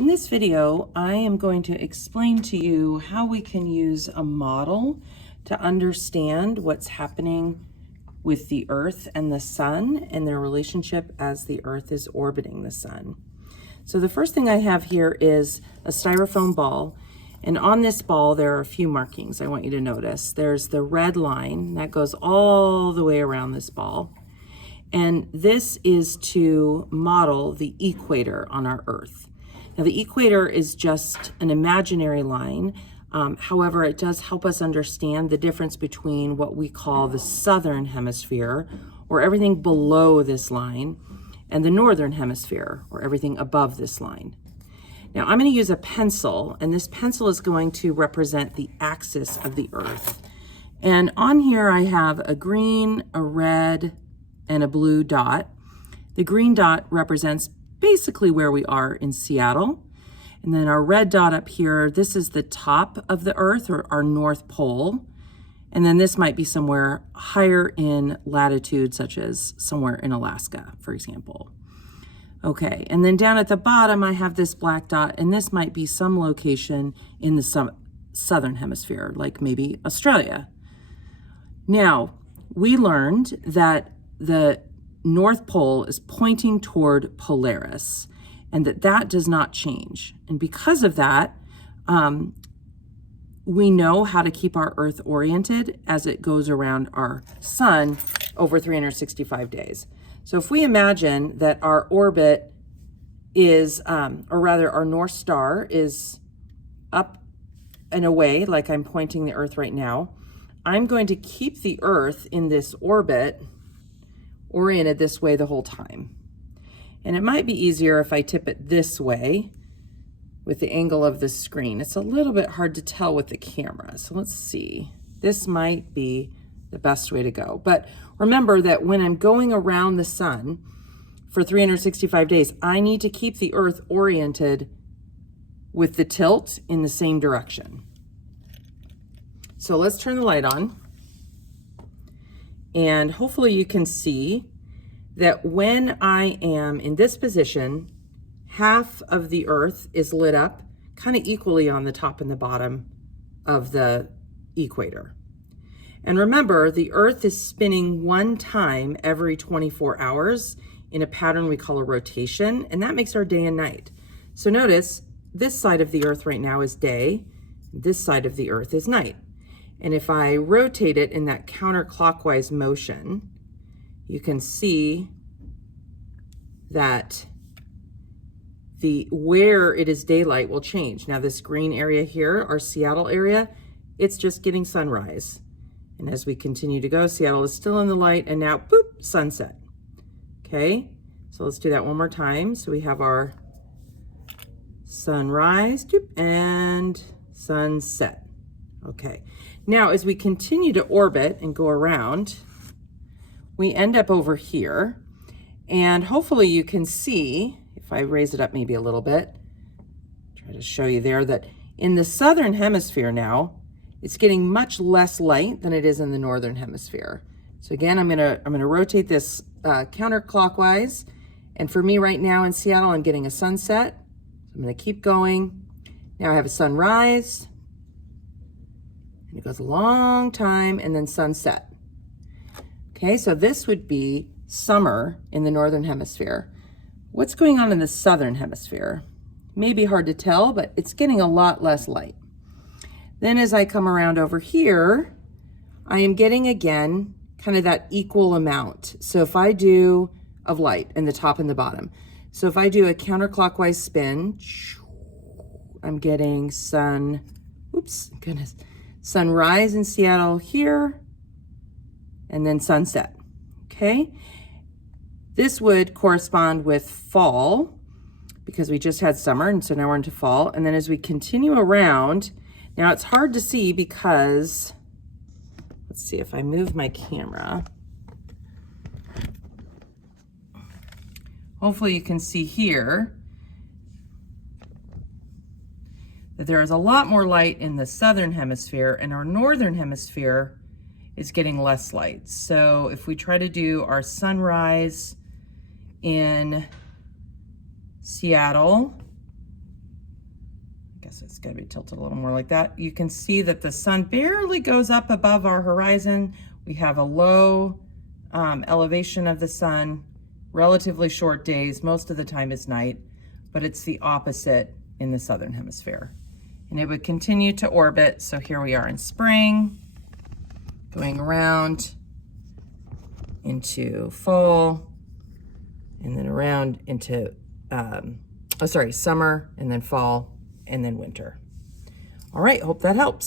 In this video, I am going to explain to you how we can use a model to understand what's happening with the Earth and the Sun and their relationship as the Earth is orbiting the Sun. So the first thing I have here is a styrofoam ball, and on this ball there are a few markings I want you to notice. There's the red line that goes all the way around this ball, and this is to model the equator on our Earth. Now the equator is just an imaginary line. However, it does help us understand the difference between what we call the southern hemisphere, or everything below this line, and the northern hemisphere, or everything above this line. Now I'm going to use a pencil, and this pencil is going to represent the axis of the Earth. And on here I have a green, a red, and a blue dot. The green dot represents basically where we are in Seattle. And then our red dot up here, this is the top of the Earth, or our North Pole. And then this might be somewhere higher in latitude, such as somewhere in Alaska, for example. Okay, and then down at the bottom, I have this black dot, and this might be some location in the southern hemisphere, like maybe Australia. Now, we learned that the North Pole is pointing toward Polaris, and that does not change. And because of that, we know how to keep our Earth oriented as it goes around our Sun over 365 days. So if we imagine that our orbit is, or rather our North Star is up and away, like I'm pointing the Earth right now, I'm going to keep the Earth in this orbit oriented this way the whole time. And it might be easier if I tip it this way with the angle of the screen. It's a little bit hard to tell with the camera. So let's see. This might be the best way to go. But remember that when I'm going around the Sun for 365 days, I need to keep the Earth oriented with the tilt in the same direction. So let's turn the light on. And hopefully you can see that when I am in this position, half of the Earth is lit up kind of equally on the top and the bottom of the equator. And remember, the Earth is spinning one time every 24 hours in a pattern we call a rotation, and that makes our day and night. So notice this side of the Earth right now is day, this side of the Earth is night. And if I rotate it in that counterclockwise motion, you can see that where it is daylight will change. Now this green area here, our Seattle area, it's just getting sunrise. And as we continue to go, Seattle is still in the light, and now, boop, sunset. Okay, so let's do that one more time. So we have our sunrise, doop, and sunset. Okay, now as we continue to orbit and go around, we end up over here, and hopefully you can see, if I raise it up maybe a little bit, try to show you there, that in the southern hemisphere now, it's getting much less light than it is in the northern hemisphere. So again, I'm gonna rotate this counterclockwise, and for me right now in Seattle, I'm getting a sunset. So I'm gonna keep going. Now I have a sunrise, and it goes a long time, and then sunset. Okay, so this would be summer in the northern hemisphere. What's going on in the southern hemisphere? Maybe hard to tell, but it's getting a lot less light. Then as I come around over here, I am getting again kind of that equal amount. So if I do of light in the top and the bottom. So if I do a counterclockwise spin, I'm getting sunrise in Seattle here, and then sunset. Okay, this would correspond with fall because we just had summer, and so now we're into fall. And then as we continue around, now it's hard to see because, let's see if I move my camera. Hopefully you can see here that there is a lot more light in the southern hemisphere, and our northern hemisphere is getting less light. So if we try to do our sunrise in Seattle, guess it's got to be tilted a little more like that. You can see that the sun barely goes up above our horizon. We have a low elevation of the sun, relatively short days. Most of the time is night, but it's the opposite in the southern hemisphere. And it would continue to orbit. So here we are in spring, going around into fall, and then around into, summer, and then fall, and then winter. All right, hope that helps.